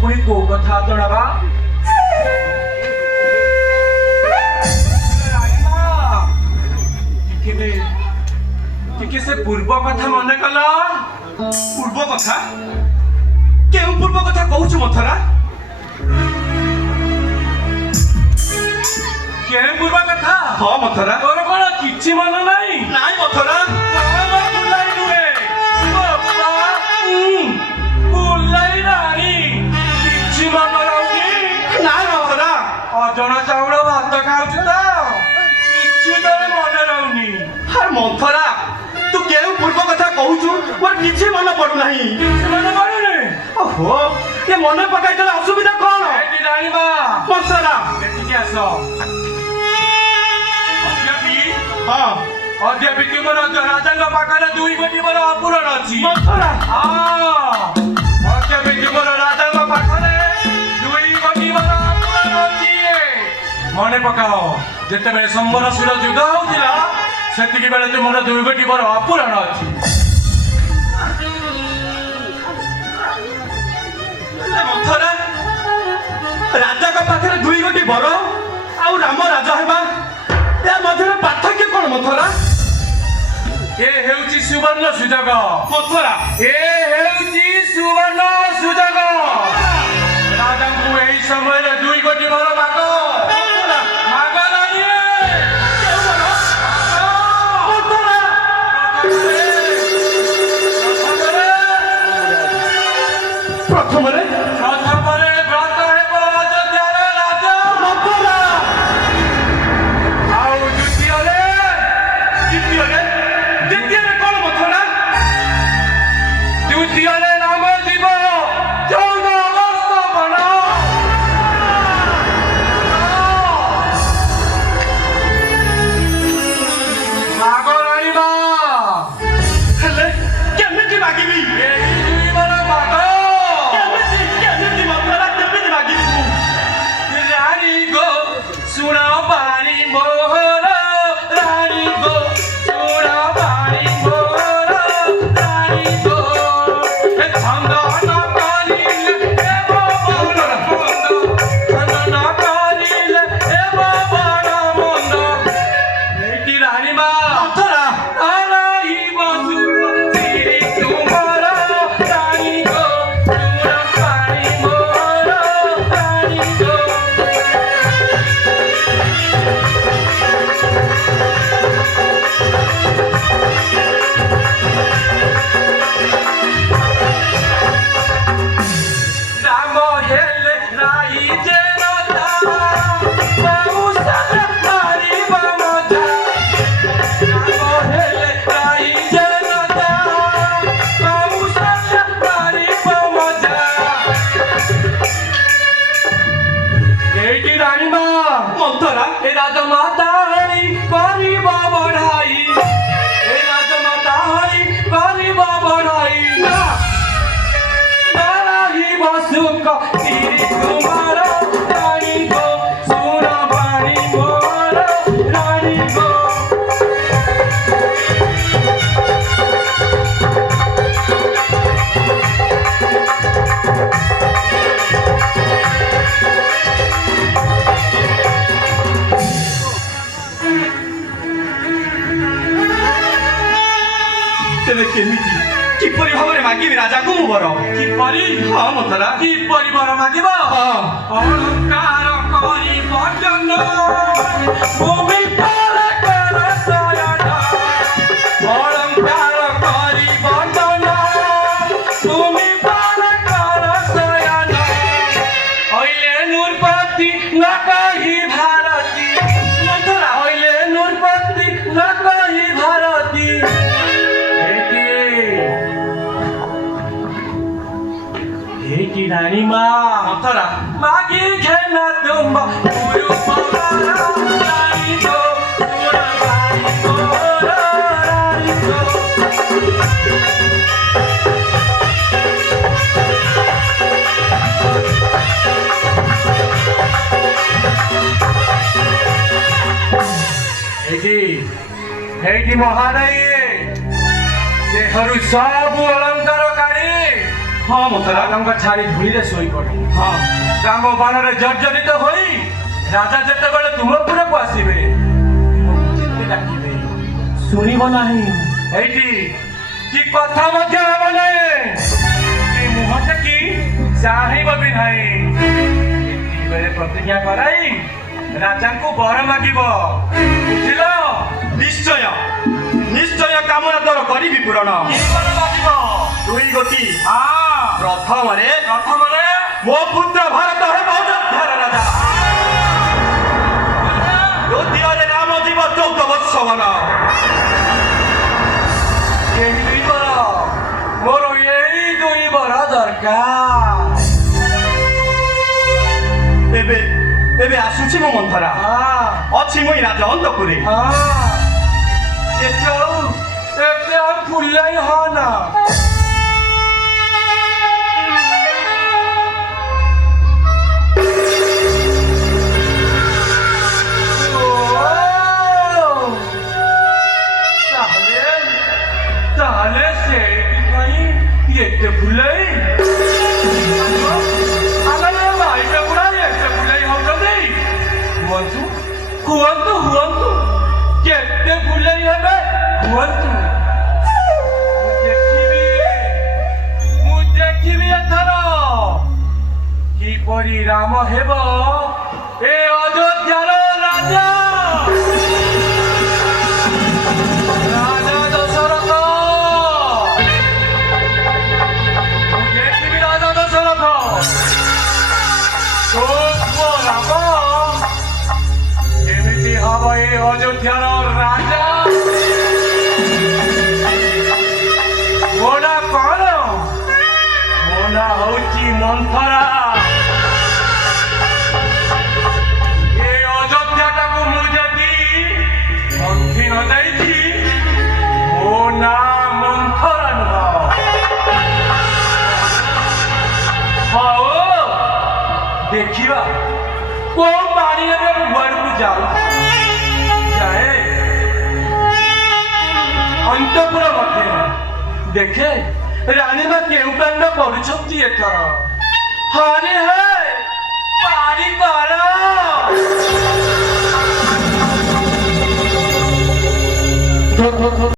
पुणी को कथा जणावा से पूर्व कथा मन कला पूर्व कथा केउ पूर्व कथा कहूछु मथरा के पूर्व कथा हां मथरा तोर कोन किछि मन नाही नाइ मथरा बुलाई दुए बाबा बुलाई रानी किछि मन राउनी नाइ मथरा अजणा चाउळ भात खाउछु त किछि तोर मन राउनी हर मथरा तू केउ पूर्व कथा कहूछु मोर किछि मन पडु नाही किछि मन पडुनी ओहो ये मन पकाइ तोर असुविधा कोन एटी रानी बा मथरा एटिके आसो हां अद्यापि तुमर राजांग पाखरे दुई गोटी मोर अपूरण अछि मथरा हां अद्यापि तुमर राजांग पाखरे दुई गोटी मोर अपूरण अछि मने पकाओ जेते बेले संबर सुर युद्ध होतिला सेतिकी बेले तुमर दुई गोटी मोर अपूरण अछि मथरा राजा का पाखरे दुई गोटी बर आउ राम राजा हेबा या मध्यरे पार्थक्य कोन मथरा ए हेउची सुवर्ण सुजग मथरा ए हेउची सुवर्ण सुजग राजांकु एही समय दुई गोटी मोर माग माग रानी प्रथमरे व्रत हेब अयोध्यार राजा मथरा आउ द्वितीयरे कोन मथरा द्वितीयरे नाम जीव 14 वर्ष बन माग राणीमा हेले केमिति मागिबी एही दुई बर माग केमिति मथरा केमिति मागिबी तू रानी गो सुन पानी मोहर रानी गो सुन पानी मोहर रानी गो छंद न करिले एव बड़ मंद छंद न करिले एव बड़ मंद एटी रानी मा मथरा आराई बसु श्री तुमर रानी गो सुन पानी मोहर रानी गो राम हेले राई जे राजा बाबू सारा तारी बामजा राम हेले राई जे राजा बाबू सारा तारी बामजा एटी रानी मा मथरा ए राजा माता हई गरीब बढ़ाई ए राजा माता हई गरीब बढ़ाई नाराही बसुक श्री कुमार रानी गो सुन पानी मोर रानी गो तेरे केमिति किपरि भाबरे मागिबी राजा को बर किपरि हां मथरा किपरि बर मागिब अलंकार करी भजन भूमि पर कर शयन अलंकार करी भजन भूमि पर कर शयन अहिले नूरपति न कही भारती मथुरा अहिले नूरपति न कही भारती की रानी माँ मथरा मागी खेलना तुम गुरु पवारा रानी को सुना रानी को रानी को महारानी देहरु सब अलंकार काढी ହଁ ମଥୁରା ରାଜାଙ୍କ ଛାଡ଼ି ଧୂଳିରେ ଶୋଇପଡ଼େ। ହଁ ରାମ ବାଣରେ ଜର୍ଜରିତ ହୋଇ ରାଜା ଯେତେବେଳେ ତୁମ ପୁରକୁ ଆସିବେ ତୁମକୁ ଯେତେ ଡାକିବେ ଶୁଣିବ ନାହିଁ। ଏଇଠି କି କଥା ମଧ୍ୟ ହେବ ନାହିଁ, କି ମୁହଁ ଟେକି ଚାହିଁବ ବି ନାହିଁ। ଏତିକିବେଳେ ପ୍ରତିଜ୍ଞା କରାଇ ରାଜାଙ୍କୁ ବର ମାଗିବ, ବୁଝିଲ? ନିଶ୍ଚୟ ନିଶ୍ଚୟ କାମନା ତୋର କରିବି ପୂରଣ। କି ବର ମାଗିବ? ଦୁଇ ଗୋଟି ହଁ, ପ୍ରଥମରେ ପ୍ରଥମରେ ମୋ ପୁତ୍ର ଭାରତ ହେବ ଅଯୋଧ୍ୟାର ରାଜା। ଦ୍ୱିତୀୟରେ ରାମ ଯିବ 14 ବର୍ଷ ବନ। ଏହି ଦୁଇ ବର, ମୋର ଏହି ଦୁଇ ବର ଦରକାର। ଏବେ ଏବେ ଆସୁଛି ମୁଁ ମନ୍ଥରା, ଅଛି ମୁଇଁ ରାଜ ଅନ୍ତପୁରେ। ଏତେ ଆଉ ଫୁଲେଇ ହ ନା। ତାହେଲେ ସେଇଥିପାଇଁ ଏତେ ଫୁଲେଇ ଆମେ ଭାଇଟେ ଗୁଡ଼ା ଏତେ ଫୁଲେଇ ହଉଛନ୍ତି। ହୁଅନ୍ତୁ ହୁଅନ୍ତୁ ହୁଅନ୍ତୁ, କେତେ ଫୁଲେଇ ହେବେ ହୁଅନ୍ତୁ। ମୁଁ ଦେଖିବି ଏଥର କିପରି ରାମ ହେବ ଏ ଅଯୋଧ୍ୟାର ରାଜା। ରାଜା ଦଶରଥ, ମୁଁ ଦେଖିବି ରାଜା ଦଶରଥ ତୋ ପୁଅ ରାମ କେମିତି ହବ ଏ ଅଯୋଧ୍ୟାର ରାଜା। ମୋ ନାଁ କଣ? ମୋ ନାଁ ହଉଛି ମନ୍ଥରା। ଏ ଅଯୋଧ୍ୟାଟାକୁ ମୁଁ ଯଦି ମନ୍ଥି ନ ଦେଇଛି ମୋ ନାଁ ମନ୍ଥରା ନୁହଁ। ହଉ ଦେଖିବା କୋଉ ପାଣିରେ କୁଆଡ଼କୁ ଯାଏ। ଅନ୍ତପୁର ମଧ୍ୟରେ ଦେଖେ ରାଣୀମା କେଉଁ କାଣ୍ଡ କରୁଛନ୍ତି ଏଥର। ହରେ ହେ ପାରି କର।